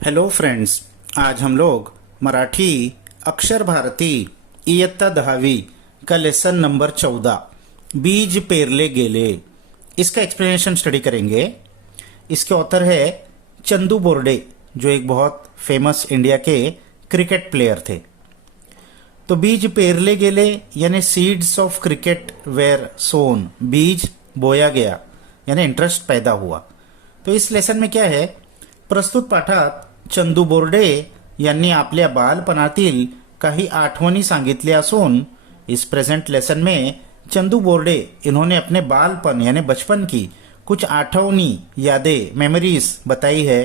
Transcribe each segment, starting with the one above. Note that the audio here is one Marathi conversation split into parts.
हेलो फ्रेंड्स, आज हम लोग मराठी अक्षर भारती इयत्ता 10वी का लेसन नंबर 14 बीज पेरले गेले इसका एक्सप्लेनेशन स्टडी करेंगे। इसके ऑथर है चंदू बोर्डे, जो एक बहुत फेमस इंडिया के क्रिकेट प्लेयर थे। तो बीज पेरले गेले यानी सीड्स ऑफ क्रिकेट वेयर सोन, बीज बोया गया यानी इंटरेस्ट पैदा हुआ। तो इस लेसन में क्या है, प्रस्तुत पाठात चंदू बोर्डे यांनी आपल्या बालपणातील काही आठवणी सांगितल्या असून इस प्रेजेंट लेसन में चंदू बोर्डे इन्होंने अपने बालपन यानी बचपन की कुछ आठवणी यादें मेमोरीज बताई है।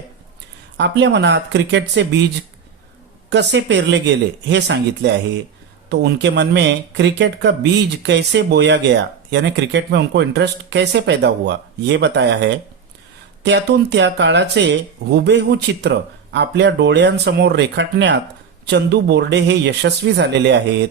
आपल्या मनात क्रिकेटचे बीज कसे पेरले गेले हे सांगितले आहे। तो उनके मन में क्रिकेट का बीज कैसे बोया गया यानी क्रिकेट में उनको इंटरेस्ट कैसे पैदा हुआ ये बताया है। त्यातून त्या काळाचे हुबेहू चित्र आपल्या डोळ्यांसमोर रेखाटण्यात चंदू बोर्डे हे यशस्वी झालेले आहेत।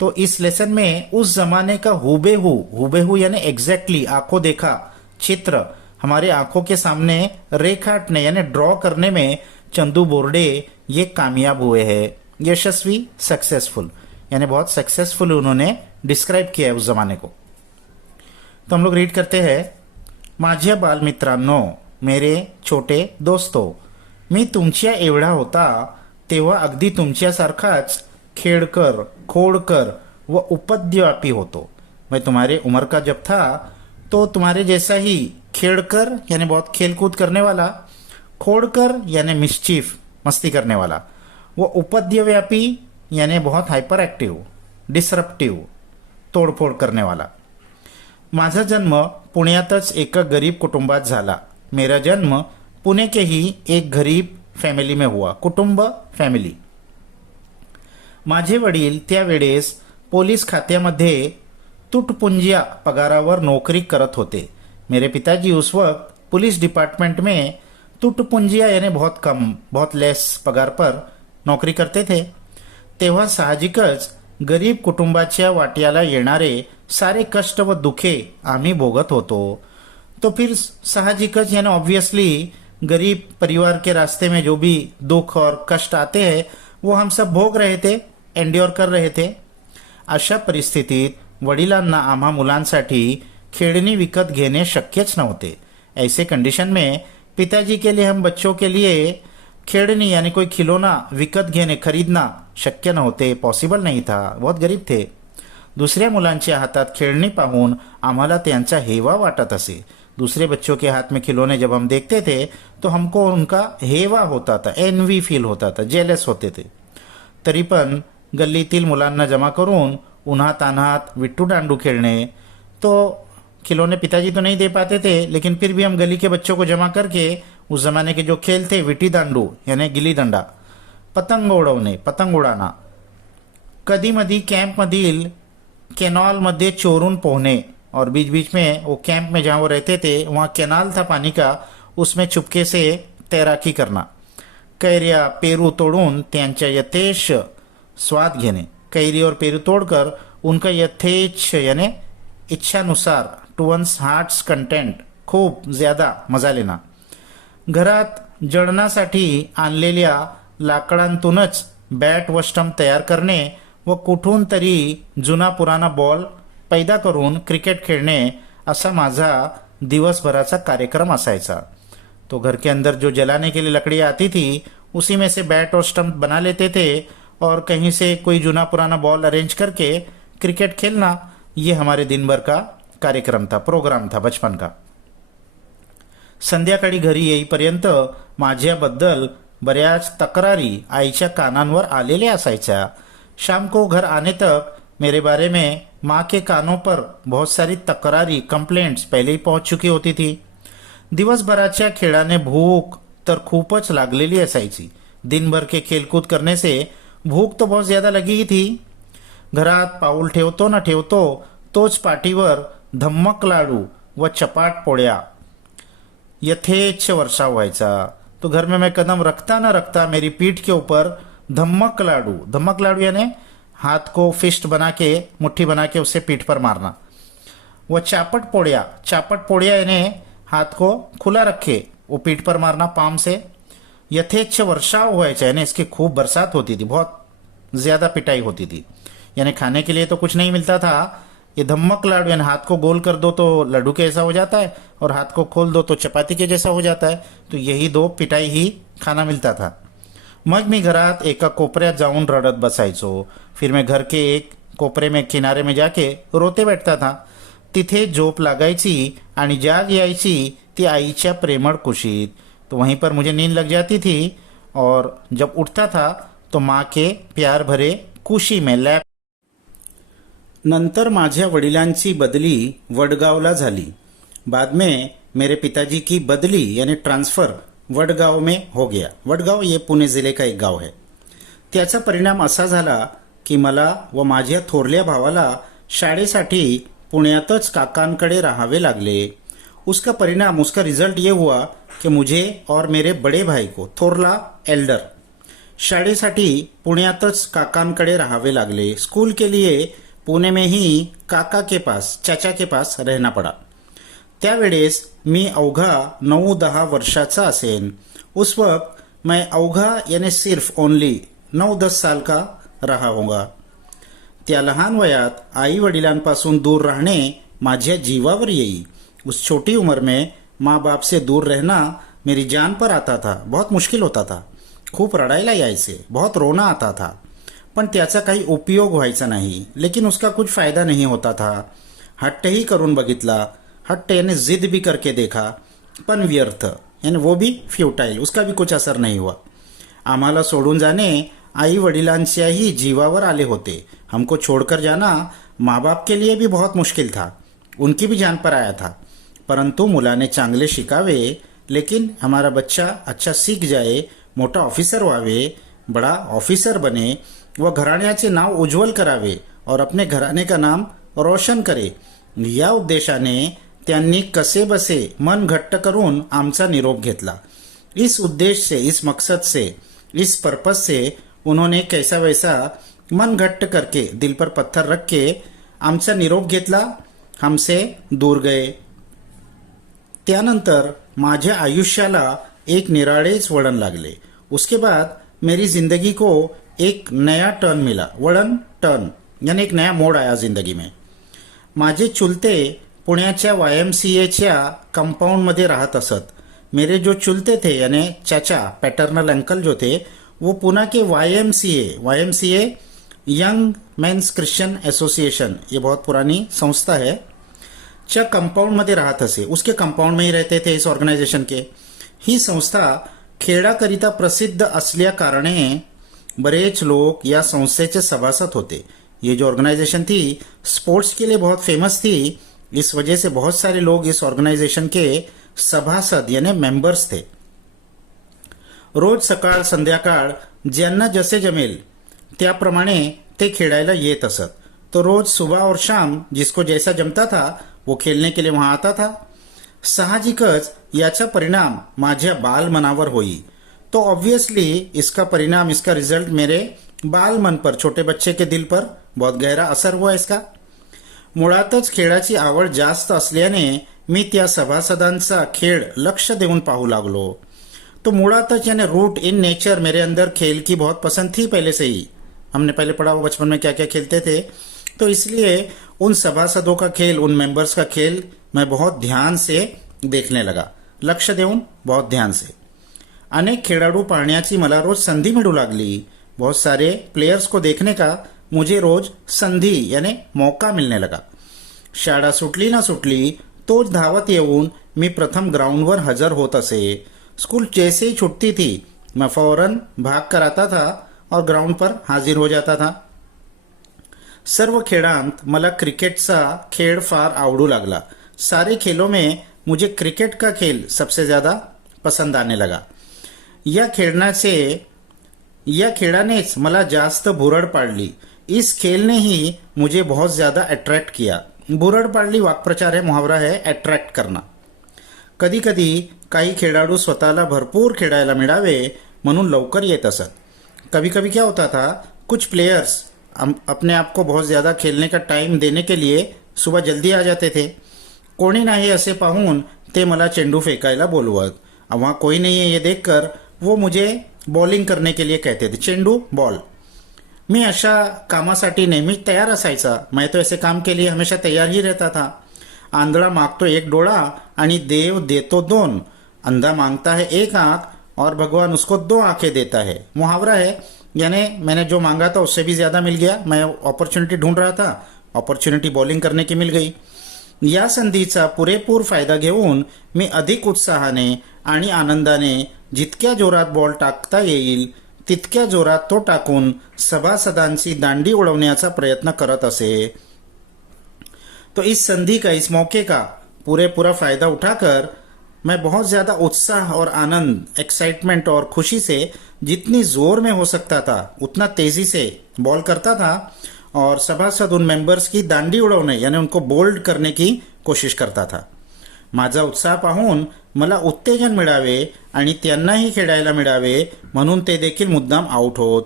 तो इस लेसन में उस जमाने का हुबेहू यानी एग्जैक्टली आंखों देखा चित्र हमारे आंखों के सामने रेखाटने यानी ड्रॉ करने में चंदू बोर्डे ये कामयाब हुए हैं। यशस्वी सक्सेसफुल यानी बहुत सक्सेसफुल उन्होंने डिस्क्राइब किया है उस जमाने को। तो हम लोग रीड करते हैं। माझ्या बालमित्रांनो, मेरे छोटे दोस्तों, मी तुमच्या एवढा होता तेव्हा अगदी तुमच्यासारखाच खेळकर, खोडकर व उपद्व्यापी होतो। मैं तुम्हारे उम्र का जब था तो तुम्हारे जैसा ही खेड़कर यानी बहुत खेलकूद करने वाला, खोड़कर यानी मिस्चीफ मस्ती करने वाला, वो उपद्व्यापी यानी बहुत हाइपर एक्टिव, डिसरप्टिव तोड़फोड़ करने वाला। माझा जन्म पुण्यातच एका गरीब कुटुंबात झाला। मेरा जन्म पुणे के ही एक गरीब फॅमिली में हुआ, कुटुंब फॅमिली। माझे वडील त्यावेळेस पोलीस खात्यामध्ये तुटपुंजिया पगारावर नौकरी करत होते। मेरे पिताजी उस वक्त पुलिस डिपार्टमेंट में तुटपुंजिया यानी बहुत कम, बहुत लेस पगार पर नौकरी करते थे। तेव्हा साहजिकच गरीब कुटुंबाच्या वाट्याला येणारे सारे कष्ट व दुखे आम्ही भोगत होतो। तो फिर साहजिकच यानी ऑब्वियसली गरीब परिवार के रास्ते में जो भी दुख और कष्ट आते हैं वो हम सब भोग रहे थे, एंड्योर कर रहे थे। अशा परिस्थितीत वडिलांना आम्हा मुलांसाठी खेळणी विकत घेणे शक्यच नव्हते। ऐसे कंडीशन में पिताजी के लिए हम बच्चों के लिए खेळणी यानी कोई खिलौना विकत घेणे खरीदना शक्य नव्हते, पॉसिबल नहीं था, बहुत गरीब थे। दुसऱ्या मुलांच्या हातात खेळणी पाहून आम्हाला त्यांचा हेवा वाटत असे। दूसरे बच्चों के हाथ में खिलौने जब हम देखते थे तो हमको उनका हेवा होता था, एनवी फील होता था, जेलस होते थे। तरी पण गल्लीतील मुलांना जमा करून उन्हात तान्हात विट्टू डांडू खेलने, तो खिलौने पिताजी तो नहीं दे पाते थे, लेकिन फिर भी हम गली के बच्चों को जमा करके उस जमाने के जो खेल थे विटी दांडू यानी गिल्ली दंडा, पतंग उडवणे, पतंग उडाना, कधी मधी कैंप मधील कैनाल मध्ये चोरून पोहने, और बीच बीच में वो कैंप में जहाँ वो रहते थे वहाँ कैनाल था पानी का, उसमें चुपके से तैराकी करना। कैरिया पेरू तोड़ून त्यांच्या यथेच स्वाद घेणे, कैरी और पेरू तोड़कर उनका यथेच यानी इच्छानुसार टू वन्स हार्ट्स कंटेंट खूप ज्यादा मजा लेना। घरात जळणासाठी आणलेल्या लाकडांतूनच बॅट व स्टंप तयार करणे व कुठून तरी जुना पुराना बॉल पैदा करून क्रिकेट खेळणे असा माझा दिवसभराचा कार्यक्रम असायचा। तो घर के अंदर जो जलाने के लिए लकड़ियाँ आती थी उसी में से बैट और स्टंप बना लेते थे और कहीं से कोई जुना पुराना बॉल अरेंज करके क्रिकेट खेलना, ये हमारे दिन भर का कार्यक्रम था, प्रोग्राम था बचपन का। संध्याकाळी घरी येईपर्यंत माझ्याबद्दल बऱ्याच तक्रारी आईच्या कानांवर आलेल्या असायच्या। शाम को घर आने तक मेरे बारे में माँ के कानों पर बहुत सारी तक्रारी, कंप्लेंट्स पहले ही पहुंच चुकी होती थी। दिवसभराच्या खेळाने भूक तर खूपच लागलेली असायची। दिन भर के खेलकूद करने से भूक तो बहुत ज्यादा लगी ही थी। घरात पाऊल ठेवतो न ठेवतो तोच पाठीवर धम्मक लाडू व चपाट पोळ्या यथेच वर्षाव व्हायचा। तो घर में मैं कदम रखता न रखता मेरी पीठ के ऊपर धम्मक लाडू यानी हाथ को फिस्ट बना के, मुट्ठी बना के उससे पीठ पर मारना। वो चापट पोड़िया यानी हाथ को खुला रखे वो पीठ पर मारना पाम से। यथेच्छ वर्षाव व्हायचा, यानी इसकी खूब बरसात होती थी, बहुत ज्यादा पिटाई होती थी। यानी खाने के लिए तो कुछ नहीं मिलता था। ये धम्मक लाडू, यानी हाथ को गोल कर दो तो लड्डू के जैसा हो जाता है और हाथ को खोल दो तो चपाती के जैसा हो जाता है। तो यही दो पिटाई ही खाना मिळता था। मग मी घरात एका कोपऱ्यात जाऊन रडत बसायचो। फिर मैं घर के एक कोपरे में किनारे में जाके रोते बैठता था। तिथे झोप लागायची आणि जाग यायची ती आईच्या प्रेमळ कुशीत। तो वहीं पर मुझे नींद लग जाती थी और जब उठता था तो माँ के प्यार भरे कुशी में लैप। नंतर माझ्या वडिलांची बदली वडगावला झाली। बाद में मेरे पिताजी की बदली यानी ट्रांसफर वडगाव में हो गया। वडगाव ये पुणे जिले का एक गाव है। त्याचा परिणाम असा झाला की मला व माझ्या थोरल्या भावाला शाळेसाठी पुण्यातच काकांकडे राहावे लागले। उसका परिणाम, उसका रिजल्ट ये हुआ कि मुझे और मेरे बड़े भाई को, थोरला एल्डर, शाळेसाठी पुण्यातच काकांकडे राहावे लागले। स्कूल के लिए पुणे में ही काका के पास, चाचा के पास रहना पड़ा। त्यावेळेस मी अवघा 9-10 वर्षाचा असेन। उस वक्त मैं अवघा यानी सिर्फ ओनली 9-10 साल का रहा होगा। त्या लहान वयात आई वडिलांपासून दूर राहणे माझ्या जीवावर येई। उस छोटी उम्र में माँ बाप से दूर रहना मेरी जान पर आता था। बहुत मुश्किल होता था, खूप रडायला यायचे, बहुत रोना आता था, पण त्याचा काही उपयोग व्हायचा नाही। लेकिन उसका कुछ फायदा नहीं होता था। हट्टही करून बघितला, हट्ट यानी जिद भी करके देखा, पण व्यर्थ, यानी वो भी फ्यूटाइल, उसका भी कुछ असर नहीं हुआ। आम्हाला सोडून जाणे आई वडिलांच्याही जीवावर आले होते। हमको छोड़कर जाना माँ बाप के लिए भी बहुत मुश्किल था, उनकी भी जान पर आया था। परंतु मुलाने चांगले शिकावे, लेकिन हमारा बच्चा अच्छा सीख जाए, मोठा ऑफिसर व्हावे, बड़ा ऑफिसर बने व घराण्याचे नाव उज्ज्वल करावे और अपने घराणे का नाम रोशन करे, या उद्देशाने त्यांनी कसे बसे मन घट्ट करून आमचा निरोप घेतला। इस उद्देश्य से, इस मकसद से, इस पर्पस से उन्होंने कैसा वैसा मन घट्ट करके, दिल पर पत्थर रख के आमचा निरोप घेतला, हमसे दूर गए। त्यानंतर माझ्या आयुष्याला एक निराळेच वळण लागले। उसके बाद मेरी जिंदगी को एक नया टर्न मिला। वळण, टर्न, यानी एक नया मोड आया जिंदगी में। माझे चुलते पुण्याच्या YMCAच्या कंपाउंडमध्ये राहत असत। मेरे जो चुलते थे यानी चाचा, पैटर्नल अंकल जो थे, वो पुणे के YMCA Young Men's Christian Association, ये बहुत पुरानी संस्था है, च्या कंपाउंड मध्ये राहत असे। उसके कंपाउंड में ही रहते थे इस ऑर्गेनाइजेशन के। ही संस्था खेळाकरिता प्रसिद्ध असल्या कारणे बरेच लोग या संस्थेचे सभासद होते। ये जो ऑर्गेनाइजेशन थी स्पोर्ट्स के लिए बहुत फेमस थी, इस वजह से बहुत सारे लोग इस ऑर्गेनाइजेशन के सभासद यानी मेंबर्स थे। रोज सकाळ संध्याकाळ ज्यांना जसे जमेल त्याप्रमाणे ते खेळायला येत असत। तो रोज सुबह और शाम जिसको जैसा जमता था वो खेलने के लिए वहां आता था। साहजिकच याचा परिणाम माझ्या बाल मनावर होई। तो ऑब्वियसली इसका परिणाम, इसका रिजल्ट मेरे बाल मन पर, छोटे बच्चे के दिल पर बहुत गहरा असर हुआ इसका। मुळातच खेळाची आवड जास्त असल्याने मी त्या सभासदांचा खेळ लक्ष देऊन पाहू लागलो। तो मुळातच यानी रूट इन नेचर मेरे अंदर खेल की बहुत पसंद थी पहले से ही। हमने पहले पढ़ा वो बचपन में क्या क्या खेलते थे, तो इसलिए उन सभासदों का खेल, उन मेंबर्स का खेल मैं बहुत ध्यान से देखने लगा, लक्ष देऊन बहुत ध्यान से। अनेक खेळाडू पाहण्याची मला रोज संधी मिळू लागली। बहुत सारे प्लेयर्स को देखने का मुझे रोज संधी यानी मौका मिलने लगा। शाळा सुटली ना सुटली तोच धावत येऊन मी प्रथम ग्राउंडवर हजर होत असे। स्कूल जैसे ही छुट्टी थी मैं फौरन भाग कर आता था और ग्राउंड पर हाजिर हो जाता था। सर्व खेळांत मला क्रिकेटचा खेळ फार आवडू लागला। सारे खेलों में मुझे क्रिकेट का खेल सबसे ज्यादा पसंद आने लगा। या खेळानेच मला जास्त भुरळ पाडली। इस खेल ने ही मुझे बहुत ज्यादा अट्रैक्ट किया। भुरळ पाडली वाक्प्रचार है, मुहावरा है, अट्रैक्ट करना। कधी कधी काही खेळाडू स्वतःला भरपूर खेळायला मिळावे म्हणून लवकर येत असत। कभी कभी क्या होता था, कुछ प्लेयर्स अपने आप को बहुत ज्यादा खेलने का टाइम देने के लिए सुबह जल्दी आ जाते थे। कोणी नाही असे पाहून ते मला चेंडू फेकायला बोलवत। वहाँ कोई नहीं है ये देखकर वो मुझे बॉलिंग करने के लिए कहते थे, चेंडू बॉल. मी अशा कामासाठी नेहमीच तयार असायचा. मैं तो ऐसे काम के लिए हमेशा तैयार ही रहता था. आंधळा मागतो एक डोळा आणि देव देतो दोन. अंधा मांगता है एक आंख और भगवान उसको दो आंखें देता है. मुहावरा है. यानी मैंने जो मांगा था उससे भी ज्यादा मिल गया. मैं अपॉर्च्युनिटी ढूंढ रहा था, अपॉर्च्युनिटी बॉलिंग करने की मिल गई. या संधीचा पुरेपूर फायदा घेऊन मी अधिक उत्साहाने आणि आनंदाने जितक्या जोरात बॉल टाकता येईल तितक्या जोरात तो टाकून सभासदांची दांडी उडवण्याचा प्रयत्न करत असे. तो इस संधि का, इस मौके का पूरा फायदा उठाकर मैं बहुत ज्यादा उत्साह और आनंद, एक्साइटमेंट और खुशी से जितनी जोर में हो सकता था उतना तेजी से बॉल करता था और सभासद उन मेंबर्स की दांडी उडवणे यानी उनको बोल्ड करने की कोशिश करता था. माझा उत्साह पाहून मला उत्तेजन मिळावे आणि त्यांनाही खेळायला मिळावे म्हणून ते देखील मुद्दाम आउट होत.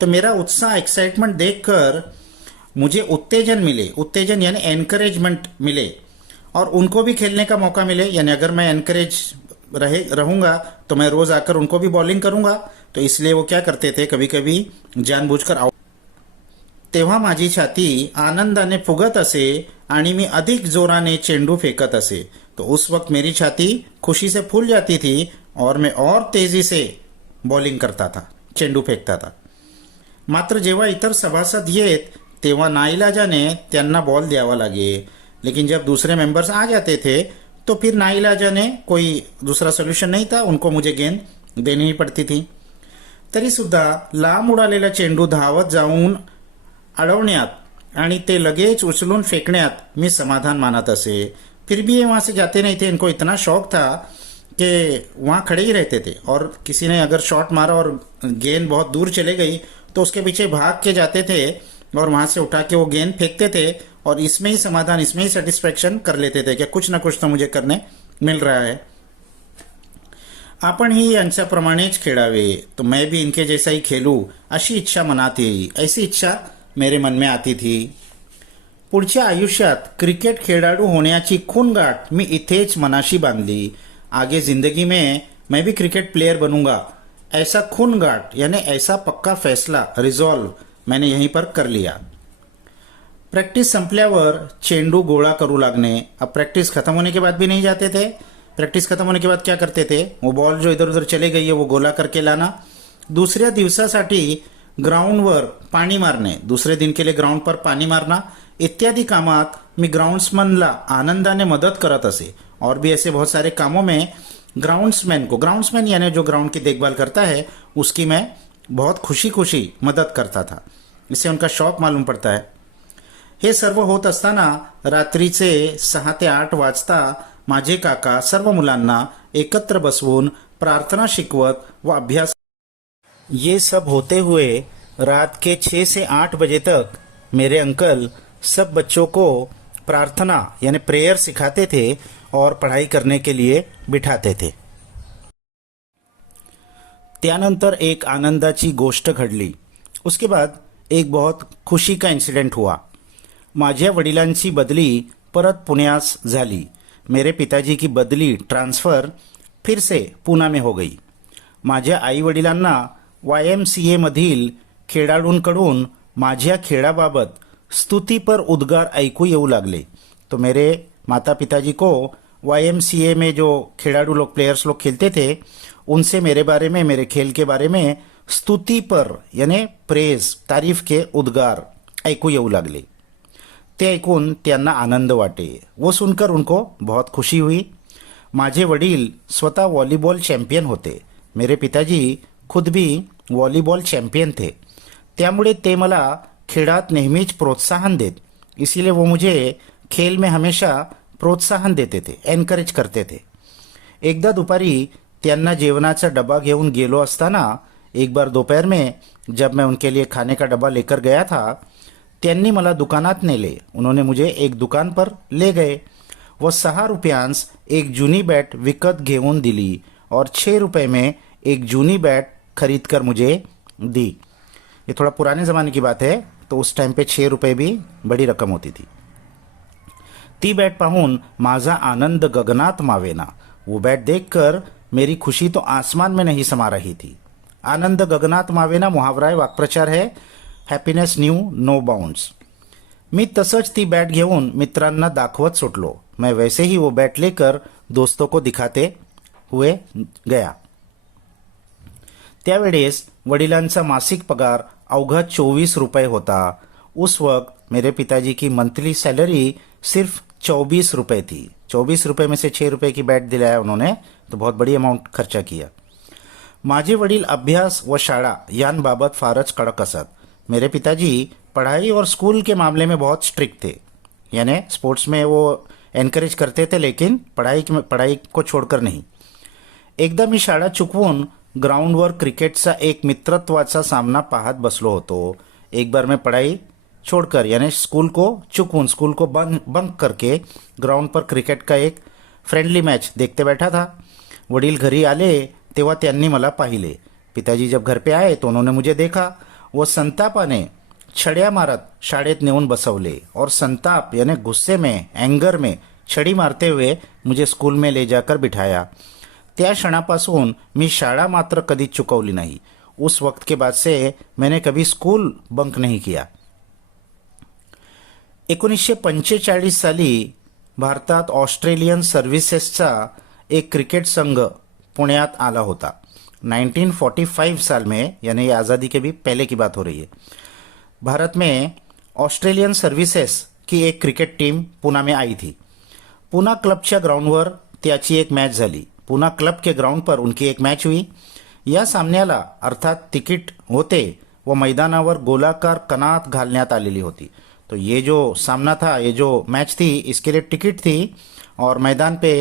तो मेरा उत्साह, एक्साइटमेंट देखकर मुझे उत्तेजन मिले. उत्तेजन यानी एनकरेजमेंट मिले और उनको भी खेलने का मौका मिले. यानी अगर मैं एनकरेज रहूंगा तो मैं रोज आकर उनको भी बॉलिंग करूंगा. तो इसलिए वो क्या करते थे, कभी कभी जानबूझकर आउट. तेव्हा माझी छाती आनंदाने फुगत असे आणि मी अधिक जोराने चेंडू फेकत असे. तो उस वक्त मेरी छाती खुशी से फूल जाती थी और मैं और तेजी से बॉलिंग करता था, चेंडू फेकता था. मात्र जेव्हा इतर सभासद येत तेव्हा नाईलाजाने त्यांना बॉल द्यावा लागे. लेकिन जब दूसरे मेंबर्स आ जाते थे तो फिर नाईलाजाने कोई दूसरा सोल्यूशन नहीं था, उनको मुझे गेंद देनी ही पड़ती थी. तरी सुद्धा लांब उडालेला चेंडू धावत जाऊन अडवण्यात आणि ते लगेच उचलून फेकण्यात मी समाधान मानत असे. फिर भी ये वहां से जाते नहीं थे. इनको इतना शौक था कि वहां खड़े ही रहते थे और किसी ने अगर शॉट मारा और गेंद बहुत दूर चले गई तो उसके पीछे भाग के जाते थे और वहां से उठा के वो गेंद फेंकते थे और इसमें ही समाधान, इसमें ही सेटिस्फैक्शन कर लेते थे कि कुछ ना कुछ तो मुझे करने मिल रहा है. आपणही यांच्याप्रमाणेच खेळावे, तो मैं भी इनके जैसा ही खेलूं अशी इच्छा मनात येई. ऐसी इच्छा मेरे मन में आती थी. पुढच्या आयुष्यात क्रिकेट खेळाडू होण्याची खूनगाठ मी इथेच मनाशी बांधली. आगे जिंदगी में मैं भी क्रिकेट प्लेयर बनूंगा ऐसा खूनगाठ यानी ऐसा पक्का फैसला, रिजॉल्व मैंने यहीं पर कर लिया. प्रैक्टिस संपल्यावर चेंडू गोळा करू लागणे. अब प्रैक्टिस खत्म होने के बाद भी नहीं जाते थे. प्रैक्टिस खत्म होने के बाद क्या करते थे, वो बॉल जो इधर उधर चले गई है वो गोला करके लाना. दुसऱ्या दिवसासाठी ग्राउंडवर पाणी मारणे, दुसरे दिन के लिए ग्राउंड पर पाणी मारना इत्यादि कामात मी ग्राउंड्समैनला आनंदाने मदत करत असे. और भी ऐसे बहुत सारे कामों में ग्राउंड्समैन को, ग्राउंड्समैन यानी जो ग्राउंड की देखभाल करता है, उसकी मैं बहुत खुशी खुशी मदत करता था. इससे उनका शौक मालूम पड़ता है. हे सर्व होत असताना रात्रीचे 6 ते 8 वाजता माझे काका सर्व मुलांना एकत्र बसवून प्रार्थना शिकवत व अभ्यास. ये सब होते हुए रात के 6 से 8 बजे तक मेरे अंकल सब बच्चों को प्रार्थना यानी प्रेयर सिखाते थे और पढ़ाई करने के लिए बिठाते थे. त्यानंतर एक आनंदाची गोष्ट घडली. उसके बाद एक बहुत खुशी का इंसिडेंट हुआ. माझ्या वडिलांची बदली परत पुण्यास झाली. मेरे पिताजी की बदली, ट्रांसफर फिर से पूना में हो गई. माझ्या आई वडिलांना YMCA मधील खेळाडूंकडून माझ्या खेळाबाबत स्तुतिपर उद्गार ऐकू येऊ लागले. तो मेरे माता पिताजी को YMCA में जो खिलाड़ू लोग, प्लेयर्स लोग खेलते थे, उनसे मेरे बारे में, मेरे खेल के बारे में स्तुति पर यानी प्रेज, तारीफ के उद्गार ऐकू येऊ लागले. ते ऐकून त्यांना आनंद वाटे. वो सुनकर उनको बहुत खुशी हुई. माझे वडील स्वतः वॉलीबॉल चॅम्पियन होते. मेरे पिताजी खुद भी वॉलीबॉल चॅम्पियन थे. त्यामुळे ते मला खेळात नेहमीच प्रोत्साहन देत. इसीलिए वो मुझे खेल में हमेशा प्रोत्साहन देते थे, एनकरेज करते थे. एकदा दुपारी त्यांना जेवणाचा डबा घेऊन गेलो असताना, एक बार दोपहर में जब मैं उनके लिए खाने का डब्बा लेकर गया था, त्यांनी मला दुकानात नेले. उन्होंने मुझे एक दुकान पर ले गए. वो 6 रुपयांस एक जूनी बैट विकत घेऊन दिली और 6 रुपये में एक जूनी बैट खरीद कर मुझे दी. ये थोड़ा पुराने ज़माने की बात है, तो उस टाइम पे 6 रुपये भी बड़ी रकम होती थी. ती बॅट पाहून माझा आनंद गगनात मावेना. वो बॅट देखकर मेरी खुशी तो आसमान में नहीं समा रही थी. आनंद गगनात मावेना मुहावरा आहे, वाक्प्रचार है. Happiness knew no bounds. मी तसंच ती बॅट घेऊन मित्रांना दाखवत सुटलो. मैं वैसे ही वो बैट लेकर दोस्तों को दिखाते हुए गया. त्यावेळेस वडिलांचा मासिक पगार अवघा 24 रुपये होता. उस वक्त मेरे पिताजी की मंथली सैलरी सिर्फ 24 रुपये थी. 24 रुपये में से 6 रुपये की बैट दिलाया उन्होंने, तो बहुत बड़ी अमाउंट खर्चा किया. माझे वडील अभ्यास व शाळा यांबाबत फारच कडक असत. मेरे पिताजी पढ़ाई और स्कूल के मामले में बहुत स्ट्रिक्ट थे. यानी स्पोर्ट्स में वो एनकरेज करते थे, लेकिन पढ़ाई को छोड़कर नहीं. एकदा मी शाळा चुकवून ग्राउंडवर क्रिकेटचा एक मित्रत्वाचा सामना पाहत बसलो होतो. एक बार मैं पढ़ाई छोड़कर यानी स्कूल को बंक करके ग्राउंड पर क्रिकेट का एक फ्रेंडली मैच देखते बैठा था. वडील घरी आले तेव्हा त्यांनी मला पाहिले. पिताजी जब घर पे आए तो उन्होंने मुझे देखा. वो संतापाने छड्या मारत शाळेत नेऊन बसवले और संताप यानी गुस्से में, एंगर में छड़ी मारते हुए मुझे स्कूल में ले जाकर बिठाया. त्या क्षणापासून मी शाळा मात्र कधी चुकवली नाही. उस वक्त के बाद से मैंने कभी स्कूल बंक नहीं किया. 1945 साली भारतात ऑस्ट्रेलियन सर्व्हिसेसचा एक क्रिकेट संघ पुण्यात आला होता. 1945 साल में, यानी आज़ादी के भी पहले की बात हो रही है, भारत में ऑस्ट्रेलियन सर्व्हिसेस की एक क्रिकेट टीम पुणे में आई थी. पुणे क्लबच्या ग्राउंडवर त्याची एक मॅच झाली. पुणे क्लब के ग्राउंड पर उनकी एक मैच हुई. या सामन्याला अर्थात तिकीट होते व मैदानावर गोलाकार कनात घालण्यात आलेली होती. तो ये जो सामना था, ये जो मैच थी, इसके लिए टिकट थी और मैदान पे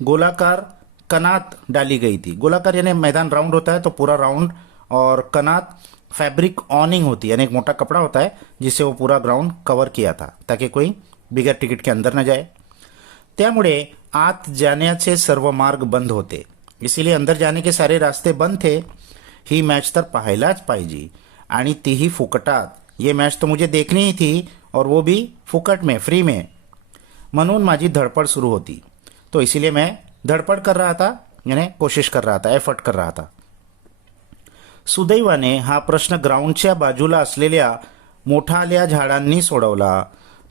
गोलाकार कनात डाली गई थी. गोलाकार यानी मैदान राउंड होता है तो पूरा राउंड, और कनात फैब्रिक ऑनिंग होती है, यानी एक मोटा कपड़ा होता है जिससे वो पूरा ग्राउंड कवर किया था ताकि कोई बिगर टिकट के अंदर न जाए. त्यामुळे आत जाण्याचे सर्व मार्ग बंद होते. इसीलिए अंदर जाने के सारे रास्ते बंद थे. ही मैच तर पाहायलाच पाहिजे आणि तीही फुकटात. ये मैच तो मुझे देखनी ही थी और वो भी फुकट में, फ्री में. म्हणून माझी धडपड सुरू होती. तो इसीलिए मैं धडपड कर रहा था, यानी कोशिश कर रहा था, एफर्ट कर रहा था. सुदैवाने हा प्रश्न ग्राउंडच्या बाजूला असलेल्या मोठाल्या झाडांनी सोडवला.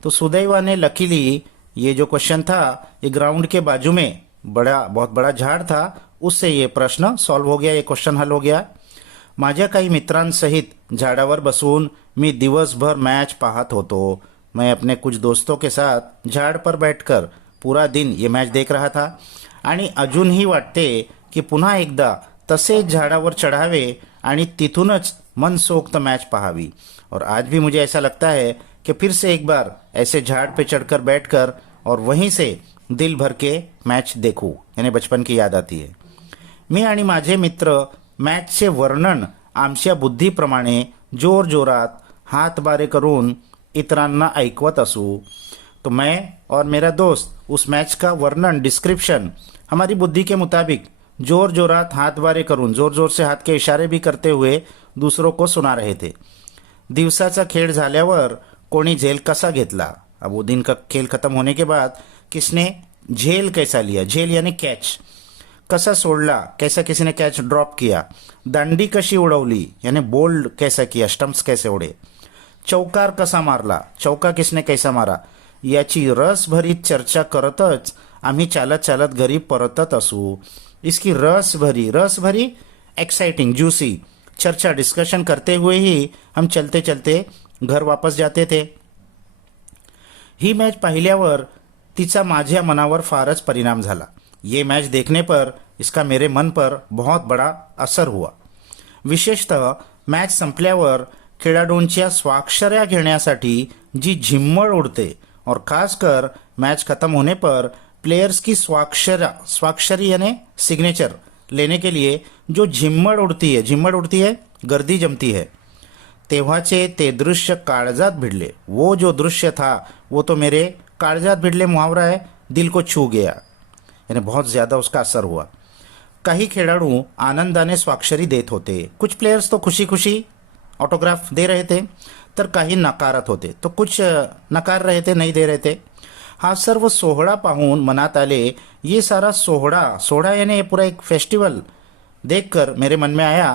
तो सुदैवाने, लकीली, ये जो क्वेश्चन था ये ग्राउंड के बाजू में बहुत बड़ा झाड़ था, उससे ये प्रश्न सॉल्व हो गया, ये क्वेश्चन हल हो गया. माझ्या काही मित्रांसहित झाडावर बसून मी दिवसभर मैच पाहत होतो. मैं अपने कुछ दोस्तों के साथ झाड़ पर बैठकर पूरा दिन ये मैच देख रहा था आणि अजूनही वाटते की पुन्हा एकदा तसेच झाडावर चढावे आणि तिथूनच मनसोक्त मैच पाहावी. और आज भी मुझे ऐसा लगता है कि फिर से एक बार ऐसे झाड़ पे चढ़कर बैठकर और वहीं से दिल भर के मैच देखूं, यानी बचपन की याद आती है. मी आणि माझे मित्र मॅचचे वर्णन आमच्या बुद्धीप्रमाणे जोरजोरात हात बारे करून इतरांना ऐकवत असू. तो मैं और मेरा दोस्त उस मैच का वर्णन, डिस्क्रिप्शन हमारी बुद्धि के मुताबिक जोर जोरात हाथ बारे करून, जोर जोर से हाथ के इशारे भी करते हुए दूसरों को सुना रहे थे. दिवसाचा खेळ झाल्यावर कोणी झेल कसा घेतला. अब वो दिन का खेल खत्म होने के बाद किसने झेल कैसा लिया, झेल यानी कैच कसा सोडला, कैसा किसी ने कैच ड्रॉप किया, दांडी कशी उडवली यानी बोल्ड कैसा किया, स्टंप्स कैसे उडे, चौकार कसा मारला, चौका किसने कैसा मारा, याची रसभरीत चर्चा करतच आम्ही चालत चालत घरी परतत असू. इसकी रसभरी एक्साइटिंग, जूसी चर्चा, डिस्कशन करते हुए ही हम चलते चलते घर वापस जाते थे. ही मैच पाहिल्यावर तिचा माझ्या मनावर फारच परिणाम झाला. ये मैच देखने पर इसका मेरे मन पर बहुत बड़ा असर हुआ. विशेषतः मैच संपल्यावर खेळाडूंच्या स्वाक्षऱ्या घेण्यासाठी जी झिम्मड उडते और खासकर मैच खत्म होने पर प्लेयर्स की स्वाक्षरी यानी सिग्नेचर लेने के लिए जो झिम्मड उडती है, गर्दी जमती है, तेव्हाचे ते दृश्य काळजात भिडले. वो जो दृश्य था वो तो मेरे काळजात भिडले मुहावरा है, दिल को छू गया, यानी बहुत ज़्यादा उसका असर हुआ. काही खेळाडू आनंदाने स्वाक्षरी देत होते. कुछ प्लेयर्स तो खुशी खुशी ऑटोग्राफ दे रहे थे, तर काही नकारत होते, तो कुछ नकार रहे थे, नहीं दे रहे थे. हा सर्व सोहळा पाहून मनात आले, ये सारा सोहळा सोहळा यानी ये पूरा एक फेस्टिवल देखकर मेरे मन में आया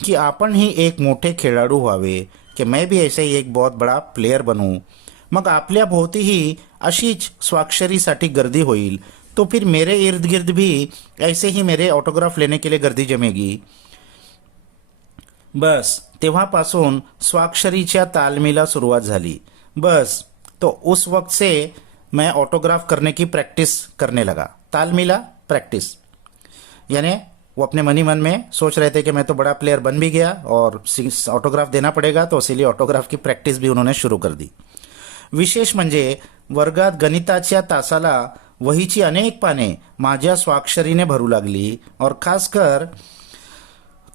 कि आपण ही एक मोठे खेळाडू व्हावे, कि मैं भी ऐसे ही एक बहुत बड़ा प्लेयर बनूं. मग आपल्या भोवतीही अशीच स्वाक्षरीसाठी गर्दी होईल, तो फिर मेरे इर्द गिर्द भी ऐसे ही मेरे ऑटोग्राफ लेने के लिए गर्दी जमेगी. बस तेव्हापासून स्वाक्षरीच्या तालमीला सुरुवात झाली. बस तो उस वक्त से मैं ऑटोग्राफ करने की प्रैक्टिस करने लगा. तालमीला प्रैक्टिस यानी वो अपने मन ही मन में सोच रहे थे कि मैं तो बड़ा प्लेयर बन भी गया और ऑटोग्राफ देना पड़ेगा, तो इसीलिए ऑटोग्राफ की प्रैक्टिस भी उन्होंने शुरू कर दी. विशेष म्हणजे वर्गात गणिताच्या तासाला वहीची अनेक पाने माझ्या स्वाक्षरीने भरू लागली और खासकर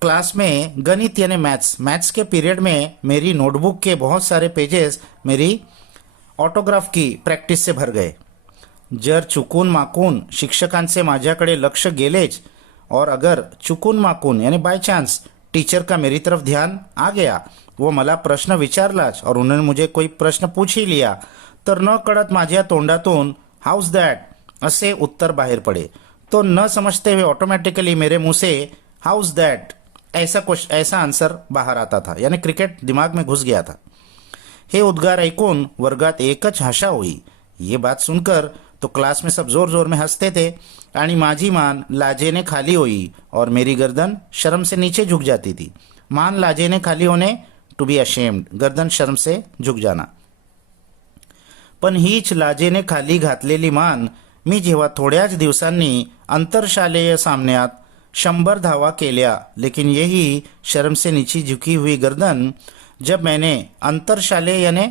क्लास में गणित यानी मैथ्स के पीरियड में मेरी नोटबुक के बहुत सारे पेजेस मेरी ऑटोग्राफ की प्रैक्टिस से भर गए. जर चुकून माकून शिक्षकांचे माझ्याकडे लक्ष गेलेच और अगर चुकून माकून यानी बाय चांस टीचर का मेरी तरफ ध्यान आ गया, वो मला प्रश्न विचारलाच और उन्होंने मुझे कोई प्रश्न पूछ ही लिया, तर न कळत माझ्या तोंडातून हाउस दॅट असे उत्तर बाहेर पडे. तो न समझते हुए ऑटोमेटिकली मेरे मुंह से हाउस दैट ऐसा आंसर बाहर आता था, यानी क्रिकेट दिमाग में घुस गया था. हे उद्गार ऐकून वर्गात एकच हशा हुई. ये बात सुनकर तो क्लास में सब जोर जोर में हंसते थे आणि माझी मान लाजेने खाली हुई और मेरी गर्दन शर्म से नीचे झुक जाती थी. मान लाजेने खाली होने, टू बी अशेम्ड, गर्दन शर्म से झुक जाना. पण हीच लाजेने खाली घातलेली मान मी जेव्हा थोड्याच दिवसांनी आंतरशालेय सामन्यात 100 धावा केल्या, लेकिन यही शर्म से नीचे झुकी हुई गर्दन जब मैंने अंतरशालेय यानी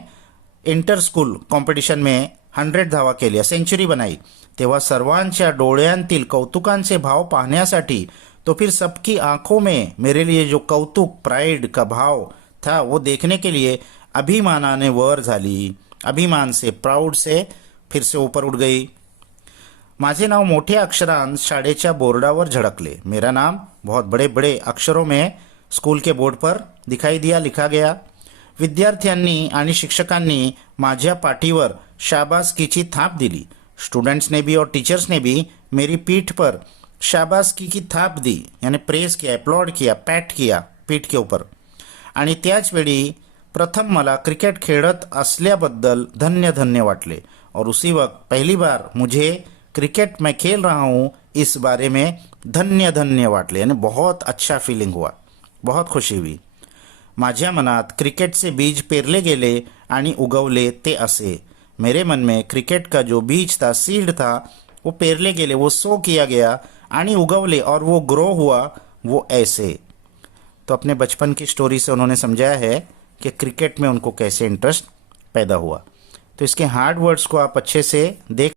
इंटर स्कूल कॉम्पिटिशन में 100 धावा केल्या, सेंचुरी बनाई, तेव्हा सर्वांच्या डोळ्यांतील कौतुकांचे भाव पाहण्यासाठी, तो फिर सबकी आंखों में मेरे लिए जो कौतुक प्राइड का भाव था वो देखने के लिए अभिमानाने वर झाली. अभिमान से प्राउड से फिर से ऊपर उठ गई. माझे नाव मोठ्या अक्षरांत शाळेच्या बोर्डावर झळकले. मेरा नाम बहुत बड़े बड़े अक्षरों में स्कूल के बोर्ड पर दिखाई दिया, लिखा गया. विद्यार्थ्यांनी आणि शिक्षकांनी माझ्या पाठीवर शाबासकीची थाप दिली. स्टूडेंट्स ने भी और टीचर्स ने भी मेरी पीठ पर शाबासकी की थाप दी, यानी प्रेज किया, अपलॉड किया, पैट किया पीठ के ऊपर. आणि त्याच वेळी प्रथम मला क्रिकेट खेळत असल्याबद्दल धन्य धन्य वाटले और उसी वक्त पहली बार मुझे क्रिकेट मैं खेल रहा हूँ इस बारे में धन्य धन्य वाटले, यानी बहुत अच्छा फीलिंग हुआ, बहुत खुशी हुई. माझ्या मनात क्रिकेटचे बीज पेरले गेले आणि उगवले ते असे. मेरे मन में क्रिकेट का जो बीज था, सीड था, वो पेरले गेले, वो सो किया गया आणि उगवले और वो ग्रो हुआ, वो ऐसे. तो अपने बचपन की स्टोरी से उन्होंने समझाया है कि क्रिकेट में उनको कैसे इंटरेस्ट पैदा हुआ. तो इसके हार्ड वर्ड्स को आप अच्छे से देख